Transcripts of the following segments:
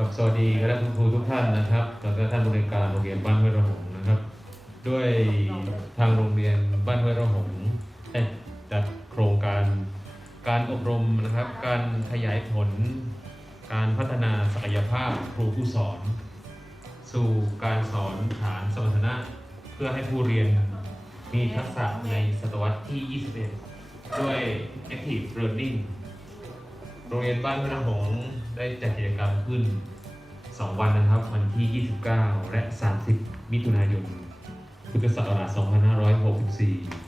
กับสวัสดีคณะคุณครูทุกท่านนะครับแล้วก็ท่านบริการโรงเรียนบ้านห้วยระหงนะครับ ด้วยทางโรงเรียนบ้านห้วยระหงได้จัดโครงการการอบรมนะครับ การขยายผล การพัฒนาศักยภาพครูผู้สอน สู่การสอนฐานสมรรถนะ เพื่อให้ผู้เรียนมีทักษะในศตวรรษที่ 21 ด้วย Active Learning โรงเรียนบ้านพระหงส์ ได้จัดกิจกรรมขึ้น 2 วันนะครับ วันที่ 29 และ 30 มิถุนายน พุทธศักราช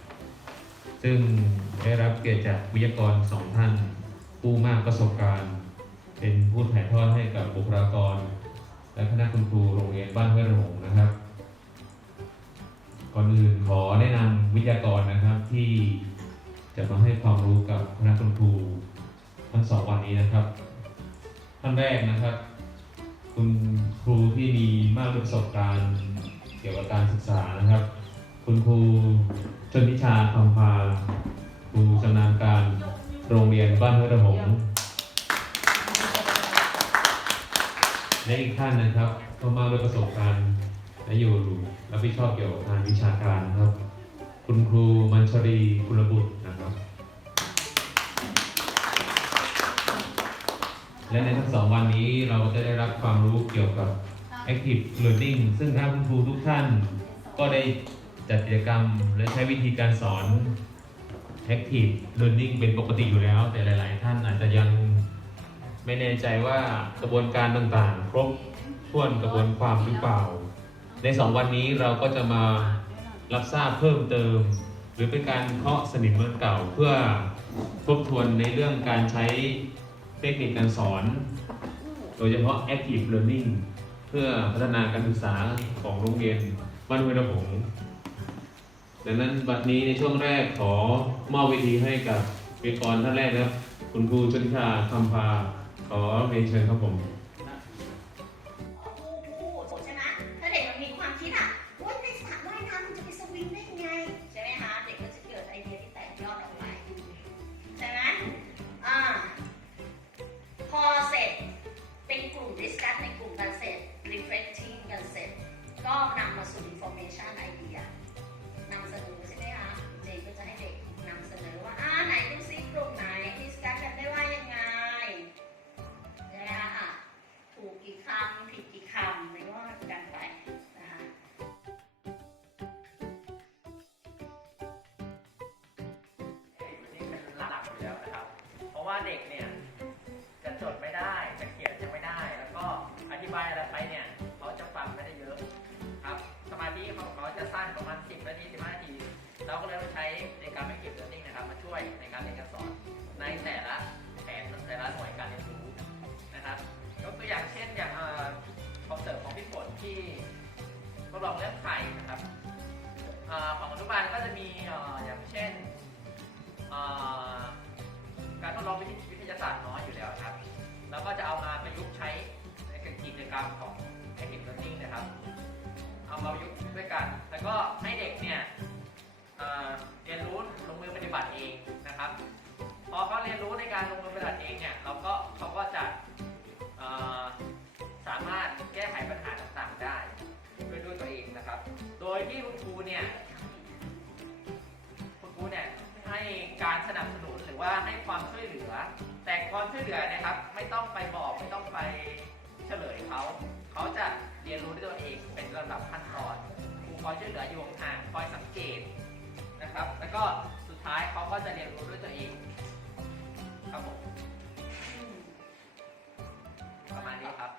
2564 ซึ่งได้รับเกียรติจากวิทยากรสองท่าน ผู้มากประสบการณ์ เป็นผู้ถ่ายทอดให้กับบุคลากร และคณะคุณครูโรงเรียนบ้านห้วยระหงนะครับ ก่อนอื่นขอแนะนำวิทยากรนะครับที่จะมาให้ความรู้กับคณะคุณครูทั้งสองวันนี้นะครับ ท่านแรกนะครับ คุณครูที่มีมากประสบการณ์เกี่ยวกับการศึกษานะครับ คุณครูชนทิชาคำพาครูชำนาญการโรงเรียนบ้านห้วยระหงและอีกท่านนะครับก็มาด้วยประสบการณ์และอยู่รับผิดชอบเกี่ยวกับงานวิชาการนะครับ คุณครูมัญชรีกุลบุตรนะครับ และในทั้งสองวันนี้เราจะได้รับความรู้เกี่ยวกับ Active Learning ซึ่งท่านคุณครูทุกท่านก็ได้จัดกิจกรรมและใช้วิธีการสอน Active Learning เป็นปกติอยู่แล้ว แต่หลาย ๆ ท่านอาจจะยังไม่แน่ใจว่ากระบวนการต่างๆ ครบถ้วนกระบวนความหรือเปล่า ในสองวันนี้เราก็จะมารับทราบเพิ่มเติม หรือเป็นการเคาะสนิมเมื่อเก่าเพื่อทบทวนในเรื่องการใช้ เทคนิคการสอน โดยเฉพาะ active learning เพื่อพัฒนาการศึกษาของโรงเรียนบ้านห้วยระหงดังนั้นบัดนี้ในช่วงแรกขอมอบเวทีให้กับวิทยากรท่านแรกนะครับ คุณครูชนชาคำพาขอเรียนเชิญครับผม เราก็ ว่าให้ความช่วยเหลือ แต่ความช่วยเหลือเนะครับ ไม่ต้องไปบอกไม่ต้องไปเฉลยเขาเขาจะเรียนรู้ด้วยตัวเองเป็นลำดับขั้นตอนครูคอยช่วยเหลืออยู่ห่างๆคอยสังเกตนะครับ แล้วก็สุดท้ายเขาก็จะเรียนรู้ด้วยตัวเองครับผมประมาณนี้ครับ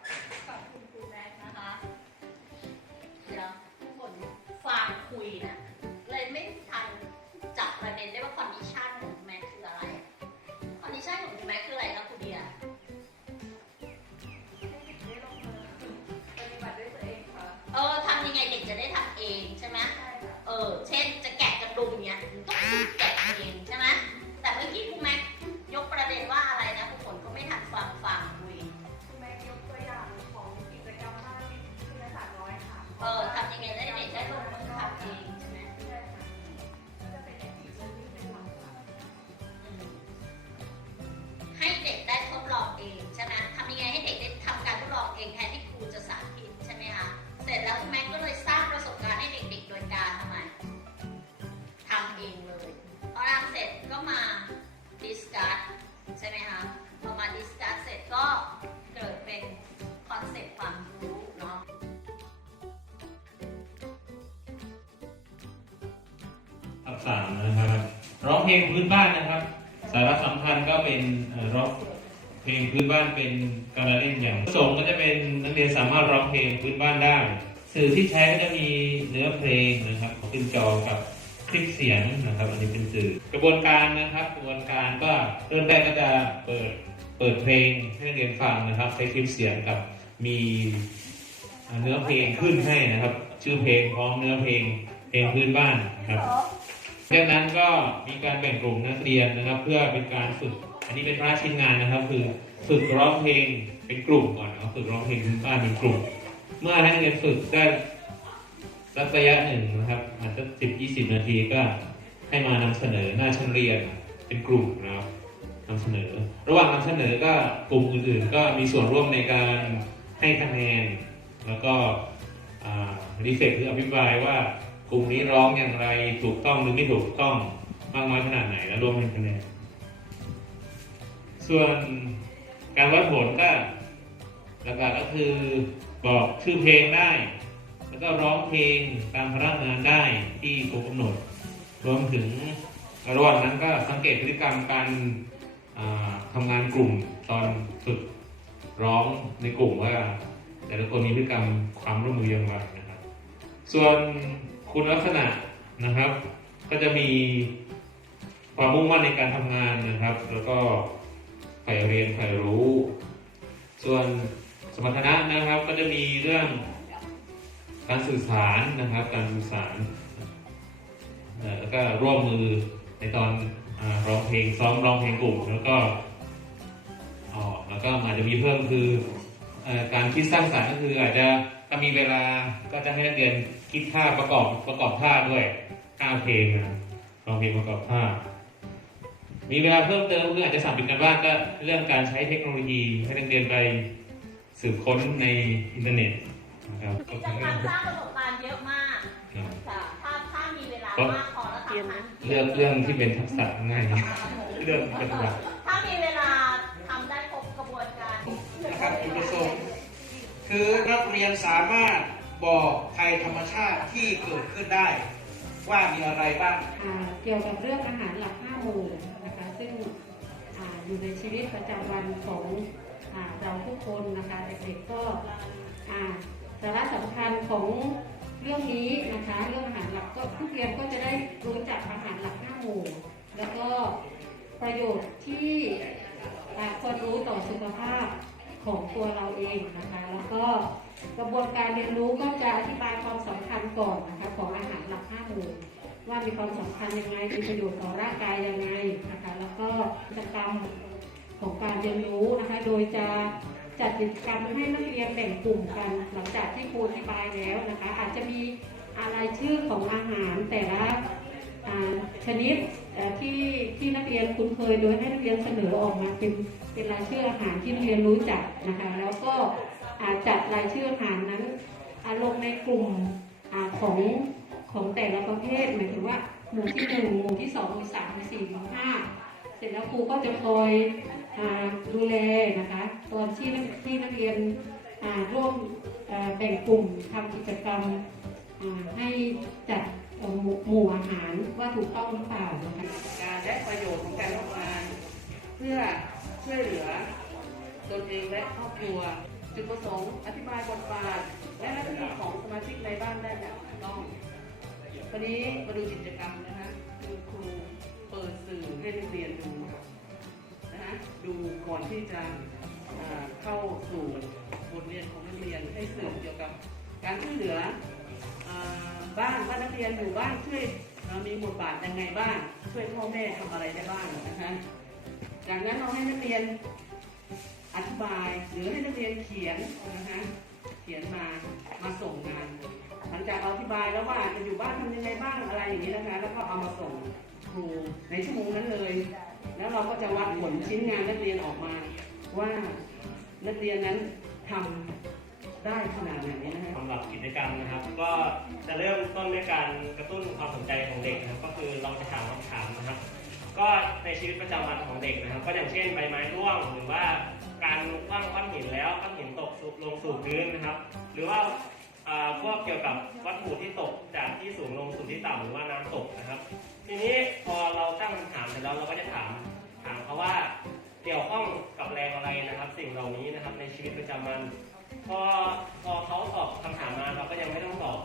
เพลงพื้นบ้านนะครับ สาระสำคัญก็เป็นร้องเพลงพื้นบ้านเป็นการเล่นอย่างประสงค์ก็จะเป็นนักเรียนสามารถร้องเพลงพื้นบ้านได้ สื่อที่ใช้ก็จะมีเนื้อเพลงนะครับขึ้นจอกับคลิปเสียงนะครับ อันนี้เป็นสื่อกระบวนการนะครับ กระบวนการก็เริ่มแรกก็จะเปิดเปิดเพลงให้นักเรียนฟังนะครับ ใช้คลิปเสียงกับมีเนื้อเพลงขึ้นให้นะครับ ชื่อเพลงพร้อมเนื้อเพลงเพลงพื้นบ้านครับ จากนั้นก็มีการแบ่งกลุ่มนักเรียนนะครับ เพื่อเป็นการฝึก อันนี้เป็นพระราชชิ้นงานนะครับ คือฝึกร้องเพลงเป็นกลุ่มก่อนนะครับฝึกร้องเพลงพื้นบ้านเป็นกลุ่ม เมื่อให้นักเรียนฝึกได้สักระยะหนึ่งนะครับอาจจะสิบยี่สิบนาทีก็ให้มานำเสนอหน้าชั้นเรียนเป็นกลุ่มนะครับนำเสนอ ระหว่างนำเสนอก็กลุ่มอื่นๆ ก็มีส่วนร่วมในการให้คะแนน แล้วก็รีเฟกหรืออภิปรายว่า กลุ่มนี้ร้องอย่างไรถูกต้องหรือไม่ถูกต้องมากน้อยขนาดไหนแล้วรวมเป็นคะแนน ส่วนการวัดผลก็หลักๆก็คือบอกชื่อเพลงได้ แล้วก็ร้องเพลงตามพระราชงานได้ที่ครูกำหนด รวมถึงระหว่างนั้นก็สังเกตพฤติกรรมการอ่าทำงานกลุ่มตอนฝึกร้องในกลุ่มว่า แต่ละคนมีพฤติกรรมความร่วมมืออย่างไรนะครับ ส่วน คุณลักษณะนะครับ ก็จะมีความมุ่งมั่นในการทำงานนะครับ แล้วก็ใฝ่เรียนใฝ่รู้ ส่วนสมรรถนะนะครับ ก็จะมีเรื่องการสื่อสารนะครับ การสื่อสารแล้วก็ร่วมมือในตอนร้องเพลงซ้อมร้องเพลงกลุ่มแล้วก็อ๋อแล้วก็อาจจะมีเพิ่มคือ การคิดสร้างสรรค์ก็คืออาจจะถ้ามีเวลาก็จะให้นักเรียนคิดท่าประกอบประกอบท่าด้วยท่าเพลงนะร้องเพลงประกอบท่ามีเวลาเพิ่มเติมคืออาจจะสั่งเป็นการบ้านก็เรื่องการใช้เทคโนโลยีให้นักเรียนไปสืบค้นในอินเทอร์เน็ตนะครับกิจกรรมสร้างประสบการณ์เยอะมากครับค่ะถ้าถ้ามีเวลามากพอแล้วทำทันเรื่องเรื่องที่เป็นทักษะง่ายนะเรื่องปฏิบัติ คือนักเรียนสามารถบอกภัยธรรมชาติที่เกิดขึ้นได้ ว่ามีอะไรบ้าง อ่าเกี่ยวกับเรื่องอาหารหลักห้าหมู่นะคะ ซึ่งอาอยู่ในชีวิตประจำวันของอาเราทุกคนนะคะเด็กๆก็อ่าสาระสำคัญของเรื่องนี้นะคะ เรื่องอาหารหลักก็ผู้เรียนก็จะได้รู้จักอาหารหลักห้าหมู่ แล้วก็ประโยชน์ที่อ่าควรรู้ต่อสุขภาพ ของตัวเราเองนะคะ แล้วก็กระบวนการเรียนรู้ก็จะอธิบายความสำคัญก่อนนะคะของอาหารหลักห้าหมู่ว่ามีความสำคัญยังไง มีประโยชน์ต่อร่างกายยังไงนะคะ แล้วก็กิจกรรมของการเรียนรู้นะคะ โดยจะจัดกิจกรรมให้นักเรียนแบ่งกลุ่มกัน หลังจากที่ครูอธิบายแล้วนะคะ อาจจะมีอะไรชื่อของอาหารแต่ละชนิด ที่ที่นักเรียนคุ้นเคยโดยให้นักเรียนเสนอออกมาเป็นเป็นรายชื่ออาหารที่นักเรียนรู้จักนะคะ แล้วก็จัดรายชื่ออาหารนั้นลงในกลุ่มอของของแต่ละประเภทหมายถึงว่าหมู่ที่หนึ่งหมู่ที่สองหมู่สามหมู่สี่หมู่ห้าเสร็จแล้วครูก็จะคอยอดูแลนะคะตอนที่นักที่นักเรียนร่วมแบ่งกลุ่มทำกิจกรรมให้จัด หมู่หมู่อาหารว่าถูกต้องหรือเปล่านะคะการและประโยชน์ของการทำงาน เพื่อช่วยเหลือตนเองและครอบครัว จุดประสงค์อธิบายบทบาท และหน้าที่ของสมาชิกในบ้านได้อย่างถูกต้องวันนี้มาดูกิจกรรมนะคะคุณครูเปิดสื่อให้นักเรียนดูนะคะดูก่อนที่จะเข้าสู่บทเรียนของนักเรียนให้สื่อเกี่ยวกับการช่วยเหลือ บ้านว่านักเรียนอยู่บ้านช่วยมีบทบาทยังไงบ้างช่วยพ่อแม่ทำอะไรได้บ้างนะคะจากนั้นเราให้นักเรียนอธิบายหรือให้นักเรียนเขียนนะคะเขียนมามาส่งงาน หลังจากอธิบายแล้วว่าจะอยู่บ้านทำยังไงบ้างอะไรอย่างนี้นะคะ แล้วก็เอามาส่งครูในชั่วโมงนั้นเลย แล้วเราก็จะวัดผลชิ้นงานนักเรียนออกมา ว่านักเรียนนั้นทำ ได้ขนาดไหนนะคะสำหรับกิจกรรมนะครับ ก็จะเริ่มต้นด้วยการกระตุ้นความสนใจของเด็กนะครับ ก็คือเราจะถามคำถามนะครับ ก็ในชีวิตประจำวันของเด็กนะครับ ก็อย่างเช่นใบไม้ร่วง หรือว่าการคว้างก้อนหินแล้วก้อนหินตกสู่ลงสู่พื้นนะครับ หรือว่าอ่าพวกเกี่ยวกับวัตถุที่ตกจากที่สูงลงสู่ที่ต่ำหรือว่าน้ำตกนะครับ ทีนี้พอเราตั้งคำถามเสร็จแล้วเราก็จะถามถามเขาว่าเกี่ยวข้องกับแรงอะไรนะครับ สิ่งเหล่านี้นะครับในชีวิตประจำวัน พอพอเขาตอบคำถามมาเราก็ยังไม่ต้องตอบ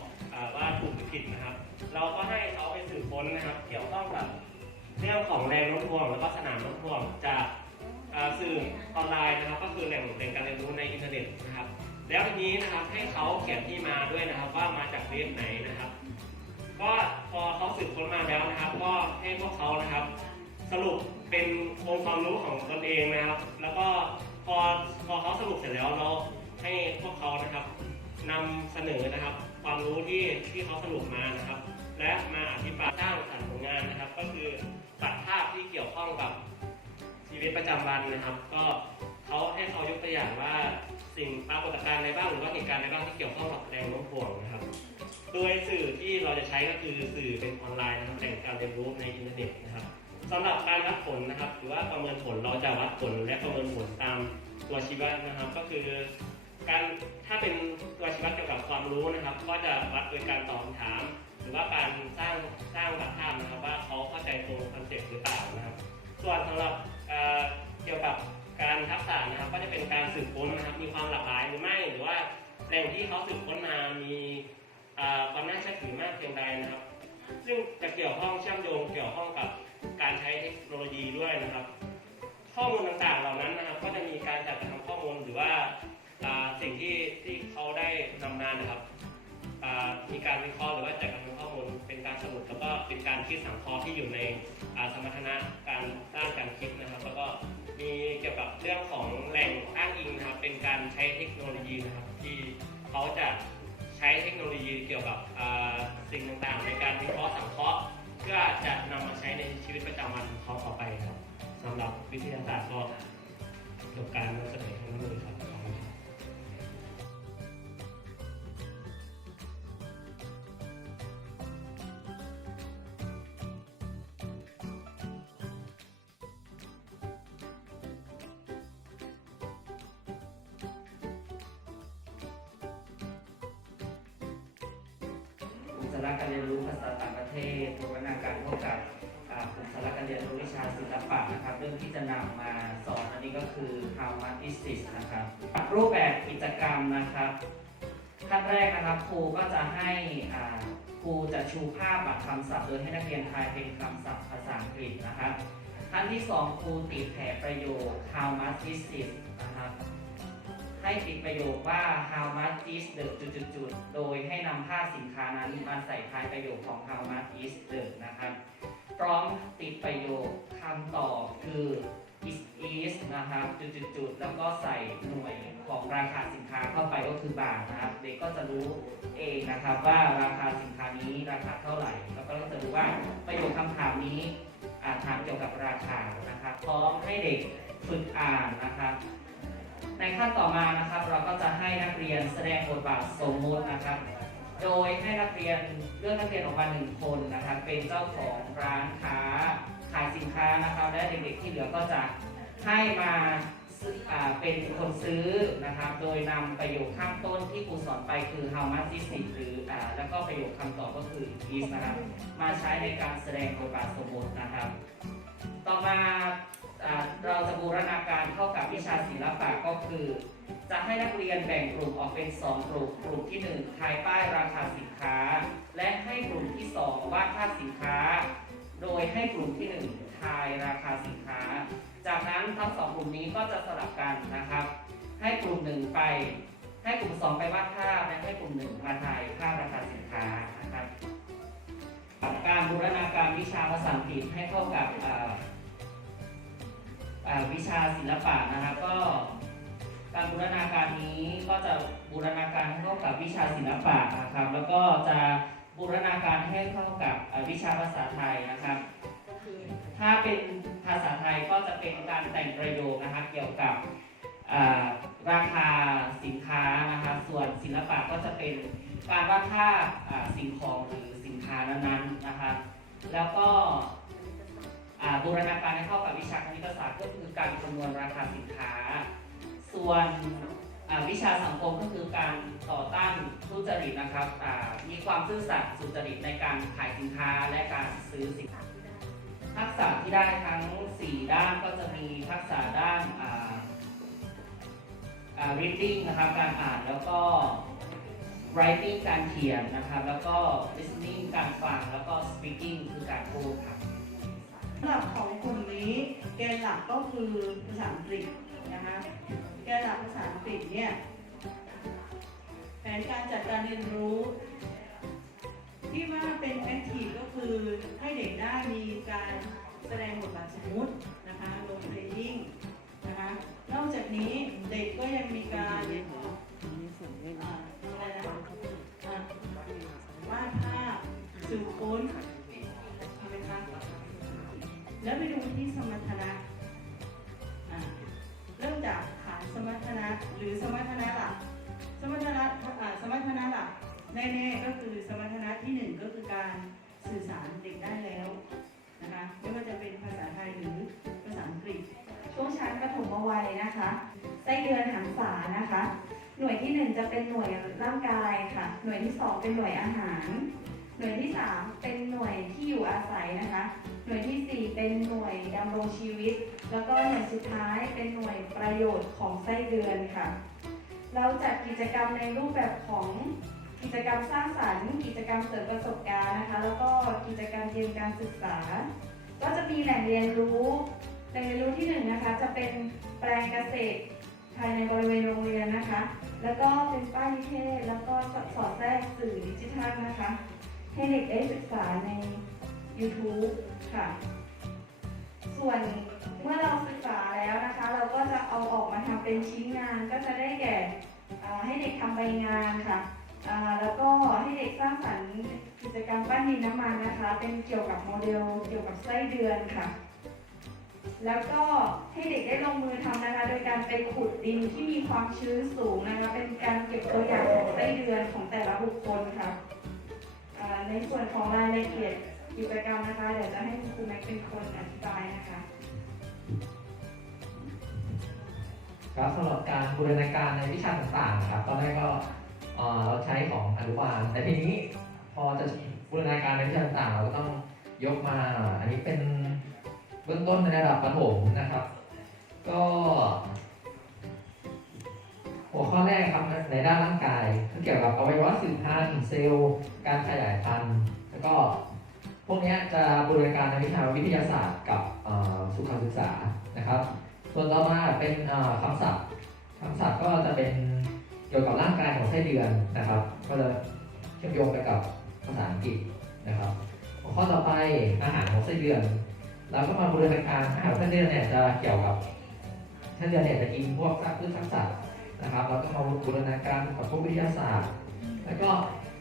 ว่าถูกหรือผิดนะครับ เราก็ให้เขาไปสืบค้นนะครับ เกี่ยวข้องกับเรื่องของแรงโน้มถ่วงแล้วก็สนามโน้มถ่วงจากสื่อออนไลน์นะครับ ก็คือแหล่งแหล่งการเรียนรู้ในอินเทอร์เน็ตนะครับ แล้วทีนี้นะครับให้เขาเขียนที่มาด้วยนะครับ ว่ามาจากเว็บไหนนะครับ ก็พอเขาสืบค้นมาแล้วนะครับ ก็ให้พวกเขานะครับ สรุปเป็นองค์ความรู้ของตนเองนะครับ แล้วก็พอพอเขาสรุปเสร็จแล้วเรา ให้พวกเขานะครับนำเสนอนะครับ ความรู้ที่ที่เขาสรุปมานะครับ และมาอธิบายสร้างสรรค์ผลงานนะครับ ก็คือตัดภาพที่เกี่ยวข้องกับชีวิตประจำวันนะครับ ก็เขาให้เขายกตัวอย่างว่าสิ่งปรากฏการณ์อะไรบ้างหรือว่าเหตุการณ์อะไรบ้างที่เกี่ยวข้องกับแรงโน้มถ่วงนะครับ โดยสื่อที่เราจะใช้ก็คือสื่อเป็นออนไลน์นะครับแหล่งการเรียนรู้ในอินเทอร์เน็ตนะครับสำหรับการวัดผลนะครับ หรือว่าประเมินผลเราจะวัดผลและประเมินผลตามตัวชี้วัดนะครับ ก็คือ การถ้าเป็นตัวชี้วัดเกี่ยวกับความรู้นะครับ ก็จะวัดโดยการตอบคำถาม หรือว่าการสร้างสร้างแบบภาพนะครับ ว่าเขาเข้าใจตรงคอนเซ็ปต์หรือเปล่านะครับ ส่วนสำหรับเเกี่ยวกับการทักษะนะครับ ก็จะเป็นการสืบค้นนะครับ มีความหลากหลายหรือไม่หรือว่าแหล่งที่เขาสืบค้นมามีความน่าเชื่อถือมากเพียงใดนะครับ ซึ่งจะเกี่ยวข้องเชื่อมโยงเกี่ยวข้องกับการใช้เทคโนโลยีด้วยนะครับ ข้อมูลต่างๆเหล่านั้นนะครับ ก็จะมีการจัดทำข้อมูลหรือว่า สิ่งที่ที่เขาได้นำมานะครับมีการวิเคราะห์หรือว่าจัดทำข้อมูลเป็นการสรุปแล้วก็เป็นการคิดสังเคราะห์ที่อยู่ในสมรรถนะการสร้างการคิดนะครับ แล้วก็มีเกี่ยวกับเรื่องของแหล่งอ้างอิงนะครับ เป็นการใช้เทคโนโลยีนะครับที่เขาจะใช้เทคโนโลยีเกี่ยวกับสิ่งต่างๆ ในการวิเคราะห์สังเคราะห์ เพื่อจะนำมาใช้ในชีวิตประจำวันของเขาต่อไปครับสำหรับวิทยาศาสตร์ก็จบการนำเสนอทั้งนั้นเลยครับ คำศัพท์โดยให้นักเรียนทายเป็นคำศัพท์ภาษาอังกฤษนะครับขั้นที่สองครูติดแผนประโยค How much is this นะครับ ให้ติดประโยคว่า how much is the จุดๆๆโดยให้นำภาพสินค้านั้นมาใส่ท้ายประโยคของ how much is the นะครับ พร้อมติดประโยคคำตอบคือ is is นะครับจุดๆแล้วก็ใส่หน่วยของราคาสินค้าเข้าไปก็คือบาทนะครับ เด็กก็จะรู้เองนะครับว่าราคาสินค้านี้ราคาเท่าไหร่ แล้วก็จะรู้ว่าประโยคคำถามนี้อาถามเกี่ยวกับราคานะครับพร้อมให้เด็กฝึกอ่านนะครับ ในขั้นต่อมานะครับ เราก็จะให้นักเรียนแสดงบทบาทสมมุตินะครับโดยให้นักเรียนเลือกนักเรียนออกมาหนึ่งคนนะครับ เป็นเจ้าของร้านค้าายสินค้านะครับ และเด็กๆที่เหลือก็จะให้มาเป็นคนซื้อนะครับ โดยนำประโยคข้างต้นที่ครูสอนไปคือ how much is it หรืออแล้วก็ประโยคคำตอบก็คือ is นะครับ มาใช้ในการแสดงบทบาทสมมตินะครับ ต่อมาอ่าเราจะบูรณาการเข้ากับวิชาศิลปะก็คือ จะให้นักเรียนแบ่งกลุ่มออกเป็น 2 กลุ่ม กลุ่มที่ 1 ทายป้ายราคาสินค้า และให้กลุ่มที่ 2 วาดภาพสินค้า โดยให้กลุ่มที่ 1 ทายราคาสินค้า จากนั้นทั้งสองกลุ่มนี้ก็จะสลับกันนะครับ ให้กลุ่มหนึ่งไป ให้กลุ่มสองไปวาดภาพและให้กลุ่มหนึ่งมาทายภาพราคาสินค้านะครับการบูรณาการวิชาภาษาอังกฤษให้เข้ากับวิชาศิลปะนะครับก็การบูรณาการนี้ก็จะบูรณาการให้เข้ากับวิชาศิลปะนะครับ แล้วก็จะ บูรณาการให้เข้ากับเอ่อวิชาภาษาไทยนะครับ ถ้าเป็นภาษาไทยก็จะเป็นการแต่งประโยคนะครับเกี่ยวกับอ่าราคาสินค้านะคะส่วนศิลปะก็จะเป็นการวาดภาพอ่าสิ่งของหรือสินค้านั้นๆนะครับแล้วก็อ่าบูรณาการให้เข้ากับวิชาคณิตศาสตร์ก็คือการคำนวณราคาสินค้า ส่วนอ่า วิชาสังคมก็คือการต่อต้านทุจริตนะครับมีความซื่อสัตย์สุจริตในการขายสินค้าและการซื้อสินค้าทักษะที่ได้ทั้ง 4 ด้านก็จะมีทักษะด้าน reading นะครับการอ่านแล้วก็ writing การเขียนนะครับ แล้วก็ listening การฟัง แล้วก็ speaking คือการพูดครับหรับของกลุ่มนี้แกนหลักก็คือภาษาอังกฤษนะคะ แกนหลักภาษาอังกฤษเนี่ยแผนการจัดการเรียนรู้ ที่ว่าเป็นแอคทีฟก็คือให้เด็กได้มีการแสดงบทบาทสมมุตินะคะโรลเพลยิ่งนะคะนอกจากนี้เด็กก็ยังมีการอ่าอะไรนะอ่าวาดภาพสืบค้นใช่ไหมคะแล้วไปดูที่สมรรถนะ รถนะหรือสมรรถนะหลักสมรรถนะสมรรถนะหลักแน่ๆก็คือสมรรถนะที่หนึ่งก็คือการสื่อสารเด็กได้แล้วนะคะไม่ว่าจะเป็นภาษาไทยหรือภาษาอังกฤษช่วงชั้นประถมวัยนะคะไส้เดือนหันษานะคะ หน่วยที่ 1 จะเป็นหน่วยร่างกายค่ะ หน่วยที่ 2 เป็นหน่วยอาหาร หน่วยที่ 3 เป็นหน่วยที่อยู่อาศัยนะคะ หน่วยที่ 4 เป็นหน่วยดำรงชีวิต แล้วก็หน่วยสุดท้ายเป็นหน่วยประโยชน์ของไส้เดือนค่ะ เราจัดกิจกรรมในรูปแบบของกิจกรรมสร้างสรรค์ กิจกรรมเสริมประสบการณ์นะคะ แล้วก็กิจกรรมเรียมการศึกษา ก็จะมีแหล่งเรียนรู้แหล่งเรียนรู้ที่หนึ่งนะคะจะเป็นแปลงเกษตรภายในบริเวณโรงเรียนนะคะ แล้วก็เป็นป้ายนิเทศ แล้วก็สอดแทรกสื่อดิจิทัลนะคะ ให้เด็กได้ศึกษาใน YouTube ค่ะ ส่วนเมื่อเราศึกษาแล้วนะคะ เราก็จะเอาออกมาทำเป็นชิ้นงานก็จะได้แก่ให้เด็กทำใบงานค่ะ แล้วก็ให้เด็กสร้างสรรค์กิจกรรมปั้นดินน้ำมันนะคะ เป็นเกี่ยวกับโมเดลเกี่ยวกับไส้เดือนค่ะ แล้วก็ให้เด็กได้ลงมือทำนะคะ โดยการไปขุดดินที่มีความชื้นสูงนะคะ เป็นการเก็บตัวอย่างของไส้เดือนของแต่ละบุคคลค่ะ ในส่วนของรายละเอียดกิจกรรมนะคะเดี๋ยวจะให้คุณครูแม็กเป็นคนอธิบายนะคะครับสำหรับการบูรณาการในวิชาต่างๆนะครับตอนแรกก็เอ่อเราใช้ของอนุบาล แต่ทีนี้พอจะบูรณาการในวิชาต่างๆเราก็ต้องยกมาอันนี้เป็นเบื้องต้นในระดับประถมนะครับ ก็ หัวข้อแรกครับในด้านร่างกายก็เกี่ยวกับอวัยวะสืบพันธุ์เซลล์การขยายพันธุ์แล้วก็พวกนี้จะบูรณาการในวิชาวิทยาศาสตร์กับเอ่อสุขศึกษานะครับ ส่วนต่อมาเป็นเอ่อคำศัพท์คำศัพท์ก็จะเป็นเกี่ยวกับร่างกายของไส้เดือนนะครับ ก็จะเชื่อมโยงไปกับภาษาอังกฤษนะครับหัวข้อต่อไปอาหารของไส้เดือนเราก็มาบูรณาการอาหารไส้เดือนเนี่ยจะเกี่ยวกับไส้เดือนเนี่ยจะกินพวกซากพืชซากสัตว์ นะครับแล้วก็มาบูรณาการกับพวกวิทยาศาสตร์ แล้วก็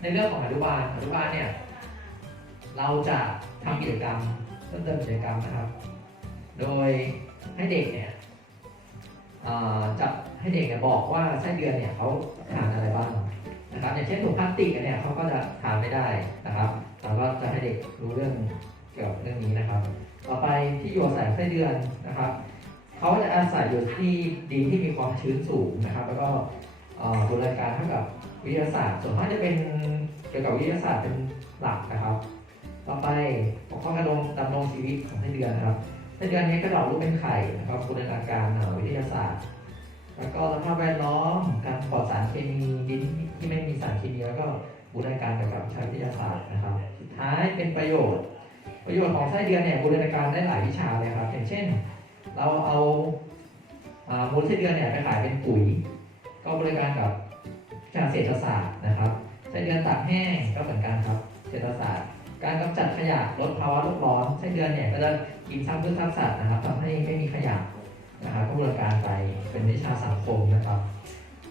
ในเรื่องของอนุบาลอนุบาลเนี่ยเราจะทำกิจกรรมเพิ่มเติมกิจกรรมนะครับ โดยให้เด็กเนี่ยจะให้เด็กเนี่ยบอกว่าไส้เดือนเนี่ยเขาทานอะไรบ้างนะครับอย่างเช่นถุงพลาสติกเนี่ยเขาก็จะทานไม่ได้นะครับเราก็จะให้เด็กรู้เรื่องเกี่ยวกับเรื่องนี้นะครับ ต่อไปที่อยู่อาศัยไส้เดือนนะครับ เขาจะอาศัยอยู่ที่ดินที่มีความชื้นสูงนะครับ แล้วก็บูรณาการเท่ากับวิทยาศาสตร์ ส่วนมากจะเป็นเกี่ยวกับวิทยาศาสตร์เป็นหลักนะครับ ต่อไปหัวข้อกรดงดำรงชีวิตของไส้เดือนนะครับไส้เดือนนี้ก็ดอกลูกเป็นไข่นะครับบูรณาการเอ่อวิทยาศาสตร์ แล้วก็สภาพแวดล้อมการปลอดสารเคมีดินที่ไม่มีสารเคมีแล้วก็บูรณาการเกี่ยวกับวิชาวิทยาศาสตร์นะครับ สุดท้ายเป็นประโยชน์ ประโยชน์ของไส้เดือนเนี่ยบูรณาการได้หลายวิชาเลยครับ อย่างเช่น เราเอาอ่ามูลไส้เดือนเนี่ยไปขายเป็นปุ๋ย ก็บริการกับวิชาเศรษฐศาสตร์นะครับไส้เดือนตากแห้งก็เหมือนกันครับ เศรษฐศาสตร์ การกำจัดขยะลดภาวะโลกร้อนไส้เดือนเนี่ยก็จะกินซ้ำพืชซ้ำสัตว์นะครับทำให้ไม่มีขยะนะครับก็บรณาการไปเป็นวิชาสังคมนะครับ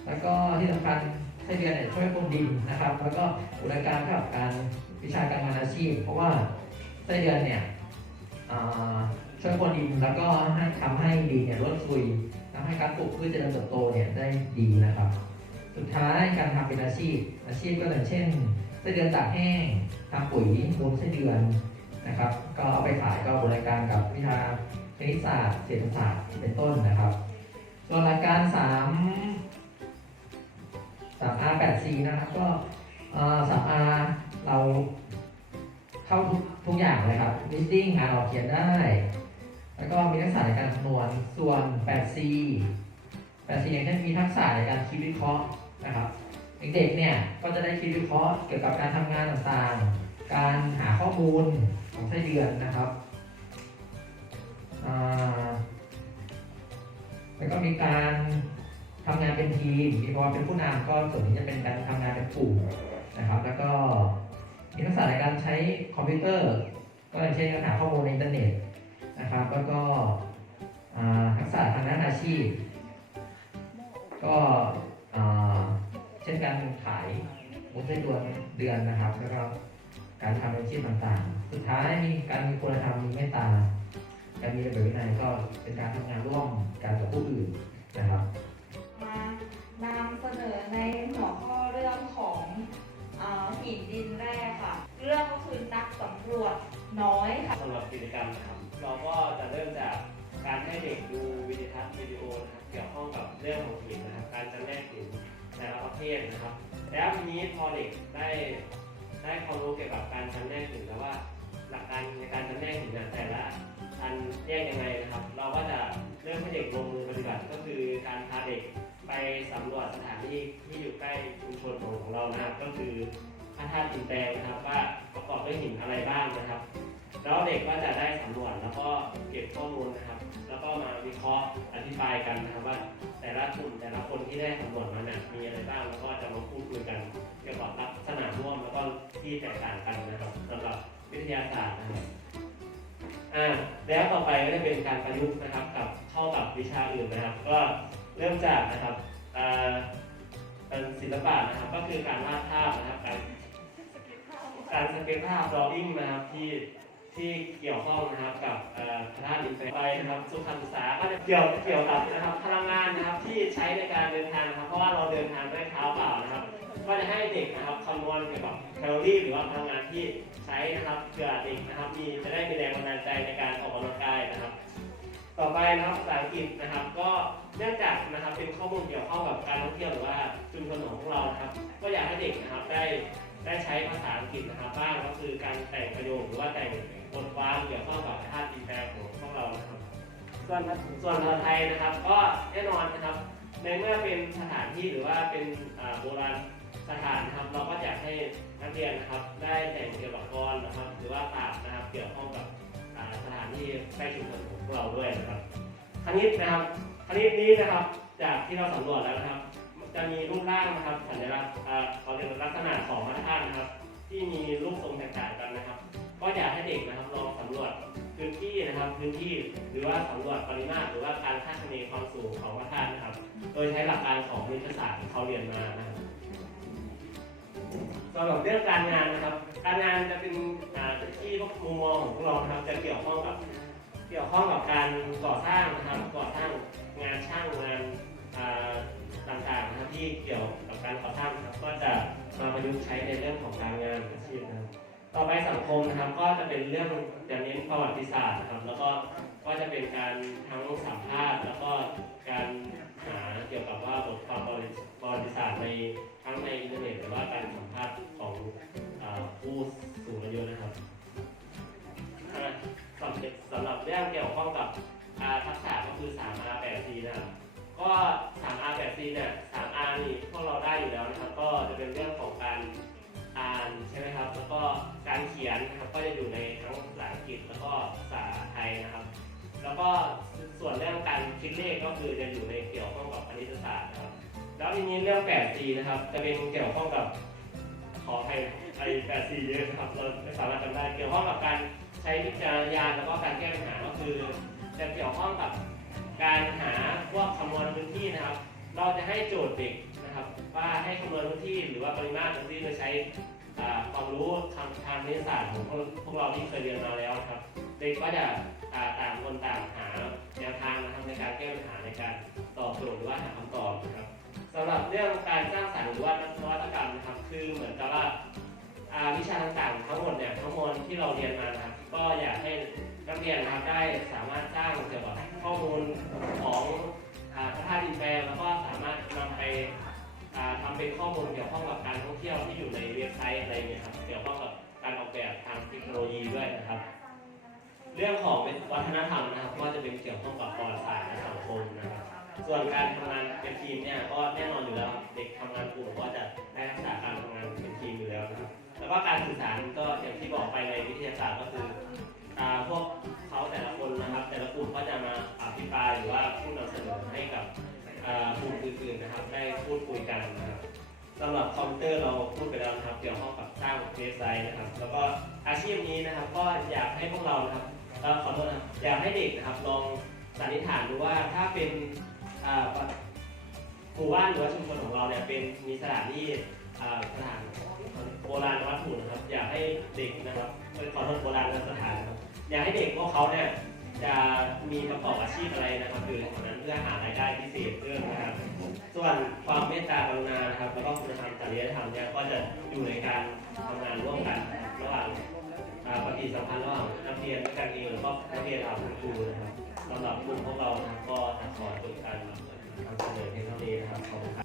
แล้วก็ที่สำคัญไส้เดือนเนี่ยช่วยปรุงดินนะครับ แล้วก็บรณาการกับการวิชาการงานอาชีพ เพราะว่าไส้เดือนเนี่ย ช่วยปรุงดินแล้วก็ให้ทำให้ดินเนี่ยร่วนซุยทำให้การปลูกพืชเจริญเติบโตเนี่ยได้ดีนะครับ สุดท้ายการทำเป็นอาชีพ อาชีพก็อย่างเช่นไส้เดือนตากแห้งทำปุ๋ยมูลไส้เดือนนะครับ ก็เอาไปขายก็บริการกับวิชาคณิตศาสตร์เศรษฐศาสตร์เป็นต้นนะครับส่วนหลักการ3 3 R 8 C นะครับก็เอ่อ3 R เราเข้าทุกทุกอย่างเลยครับ listing อ่านออกเขียนได้ แล้วก็มีทักษะในการคำนวณ ส่วน 8C 8C อย่างเช่นมีทักษะในการคิดวิเคราะห์นะครับ เด็กๆ เนี่ย ก็จะได้คิดวิเคราะห์เกี่ยวกับการทำงานต่างๆ การหาข้อมูลของไส้เดือนนะครับ แล้วก็มีการทำงานเป็นทีม มีความเป็นผู้นำก็ส่วนนี้จะเป็นการทำงานเป็นกลุ่มนะครับ แล้วก็มีทักษะในการใช้คอมพิวเตอร์ ก็อย่างเช่นการหาข้อมูลในอินเทอร์เน็ต นะครับแล้วก็อ่าทักษะทางด้านอาชีพ ก็อ่าเช่นการขายมูลไส้เดือนเดือนนะครับแล้วก็การทำอาชีพต่างๆ สุดท้ายมีการมีคุณธรรมมีเมตตาการมีระเบียบวินัยก็เป็นการทำงานร่วมกันกับผู้อื่นนะครับ มานำเสนอในหัวข้อเรื่องของอาหินดินแร่ค่ะ เรื่องก็คือนักสำรวจน้อยค่ะสำหรับกิจกรรมนะครับ เราก็จะเริ่มจากการให้เด็กดูวิดีทัศน์วิดีโอนะครับเกี่ยวข้องกับเรื่องของหินนะครับ การจำแนกหินแต่ละประเภทนะครับ แล้วทีนี้พอเด็กได้ได้ความรู้เกี่ยวกับการจำแนกหินแล้วว่า หลักการในการจำแนกหินแต่ละอันแยกยังไงนะครับ เราก็จะเริ่มให้เด็กลงมือปฏิบัติก็คือการพาเด็กไปสำรวจสถานที่ที่อยู่ใกล้ชุมชนของของเรานะครับ ก็คือพระธาตุอินแปลงนะครับว่าประกอบด้วยหินอะไรบ้างนะครับ แล้วเด็กก็จะได้สำรวจแล้วก็เก็บข้อมูลนะครับ แล้วก็มาวิเคราะห์อธิบายกันนะครับว่า แต่ละกลุ่มแต่ละคนที่ได้สำรวจมาเนี่ยมีอะไรบ้างแล้วก็จะมาพูดคุยกันเกี่ยวกับลักษณะร่วมแล้วก็ที่แตกต่างกันนะครับสำหรับวิทยาศาสตร์นะครับอ่าแล้วต่อไปก็จะเป็นการประยุกต์นะครับกับเข้ากับวิชาอื่นนะครับ ก็เริ่มจากนะครับอ่าเป็นศิลปะนะครับก็คือการวาดภาพนะครับการการสเก็ตภาพ drawing นะครับที่ ที่เกี่ยวข้องนะครับกับพระธาตุอินทร์ไปนะครับสุขศึกษาก็จะเกี่ยวเกี่ยวกับนะครับพลังงานนะครับที่ใช้ในการเดินทางนะครับเพราะว่าเราเดินทางด้วยเท้าเปล่านะครับก็จะให้เด็กนะครับคำนวณเกี่ยวกับแคลอรี่หรือว่าพลังงานที่ใช้นะครับเพื่อเด็กนะครับมีจะได้มีแรงบันดาลใจในการออกกำลังกายนะครับ ต่อไปนะครับภาษาอังกฤษนะครับ ก็เนื่องจากนะครับเป็นข้อมูลเกี่ยวข้องกับการท่องเที่ยวหรือว่าชุมชนของพวกเรานะครับ ก็อยากให้เด็กนะครับได้ ได้ใช้ภาษาอังกฤษนะครับบ้างก็คือการแต่งประโยคหรือว่าแต่งบทความเกี่ยวข้องกับธาตุดินแดนของพวกเรานะครับ ส่วนส่วนภาษาไทยนะครับ ก็แน่นอนนะครับในเมื่อเป็นสถานที่หรือว่าเป็นโบราณสถานนะครับ เราก็อยากให้นักเรียนนะครับ ได้แต่งเกี่ยวกับกรนะครับ หรือว่าปราบนะครับ เกี่ยวข้องกับสถานที่ใกล้ชุมชนของพวกเราด้วยนะครับ คณิตนะครับคณิตนี้นะครับ จากที่เราสำรวจแล้วนะครับ จะมีรูปร่างนะครับสัญลักษณ์อ่าเขาเรียกว่าลักษณะของพระธาตุนะครับ ที่มีรูปทรงแตกต่างกันนะครับ ก็อยากให้เด็กนะครับลองสำรวจพื้นที่นะครับพื้นที่หรือว่าสำรวจปริมาตรหรือว่าการคาดคะเนความสูงของพระธาตุนะครับ โดยใช้หลักการของวิทยาศาสตร์ที่เขาเรียนมานะครับสำหรับเรื่องการงานนะครับ การงานจะเป็นอ่าที่มุมมองของพวกเรานะครับ จะเกี่ยวข้องกับ เกี่ยวข้องกับการก่อสร้างนะครับก่อสร้างงานช่างงานอ่า ต่างๆนะครับที่เกี่ยวกับการก่อสร้างนะครับก็จะมาประยุกต์ใช้ในเรื่องของการงานอาชีพนะครับต่อไปสังคมนะครับก็จะเป็นเรื่องจะเน้นประวัติศาสตร์นะครับ แล้วก็ก็จะเป็นการทั้งสัมภาษณ์ แล้วก็การหาเกี่ยวกับว่าบทความประวัติ ก็คือจะอยู่ในเกี่ยวข้องกับคณิตศาสตร์นะครับ แล้วทีนี้เรื่อง 8C นะครับ จะเป็นเกี่ยวข้องกับขอให้ไอ้ 8C เยอะนะครับ เราไม่สามารถจำได้ เกี่ยวข้องกับการใช้วิจารณญาณแล้วก็การแก้ปัญหา ก็คือจะเกี่ยวข้องกับการหาพวกคำนวณพื้นที่นะครับ เราจะให้โจทย์เด็กนะครับ ว่าให้คำนวณพื้นที่หรือว่าปริมาตรพื้นที่โดยใช้ความรู้ทางทางนิติศาสตร์ของพวกเราที่เคยเรียนมาแล้วครับเด็กก็จะต่างคนต่างหา แนวทางนะครับในการแก้ปัญหาในการตอบโจทย์หรือว่าหาคำตอบนะครับสำหรับเรื่องการสร้างสรรค์หรือว่านวัตกรรมนะครับคือเหมือนกับว่าวิชาต่างๆทั้งหมดเนี่ยทั้งมวลที่เราเรียนมานะครับก็อยากให้นักเรียนนะครับได้สามารถสร้างเกี่ยวกับข้อมูลของพระธาตุอินแปลแล้วก็สามารถนำไปอ่าทำเป็นข้อมูลเกี่ยวข้องกับการท่องเที่ยวที่อยู่ในเว็บไซต์อะไรเงี้ยครับเกี่ยวข้องกับการออกแบบทางเทคโนโลยีด้วยนะครับ เรื่องของวัฒนธรรมนะครับก็จะเป็นเกี่ยวข้องกับประวัติศาสตร์และสังคมนะครับส่วนการทำงานเป็นทีมเนี่ยก็แน่นอนอยู่แล้วเด็กทำงานกลุ่มก็จะได้ทักษะการทำงานเป็นทีมอยู่แล้วนะครับแล้วก็การสื่อสารก็อย่างที่บอกไปในวิทยาศาสตร์ก็คือพวกเขาแต่ละคนนะครับ แต่ละกลุ่มก็จะมาอภิปรายหรือว่าพูดนำเสนอให้กับกลุ่มอื่นๆนะครับ ได้พูดคุยกันนะครับสำหรับคอมพิวเตอร์เราพูดไปแล้วนะครับ เกี่ยวข้องกับสร้างเว็บไซต์นะครับ แล้วก็อาชีพนี้นะครับก็อยากให้พวกเรานะครับ ขอโทษนะครับอยากให้เด็กนะครับลองสันนิษฐานดูว่าถ้าเป็นหมู่บ้านหรือว่าชุมชนของเราเนี่ยเป็นมีสถานที่สถานโบราณวัตถุนะครับ อยากให้เด็กนะครับเอ้ยขอโทษโบราณสถานนะครับอยากให้เด็กพวกเขาเนี่ยจะมีประกอบอาชีพอะไรนะครับอยู่ในนั้นเพื่อหารายได้พิเศษเพิ่มนะครับ ส่วนความเมตตากรุณานะครับ แล้วก็คุณธรรมจริยธรรมเนี่ยก็จะอยู่ในการทำงานร่วมกันระหว่าง ปฏิสัมพันธ์ระหว่างนักเรียนกันเองหรือว่านักเรียนกับคุณครูนะครับสำหรับกลุ่มพวกเรานะครับก็ขอจบการนำเสนอเพียงเท่านี้นะครับขอบคุณครับ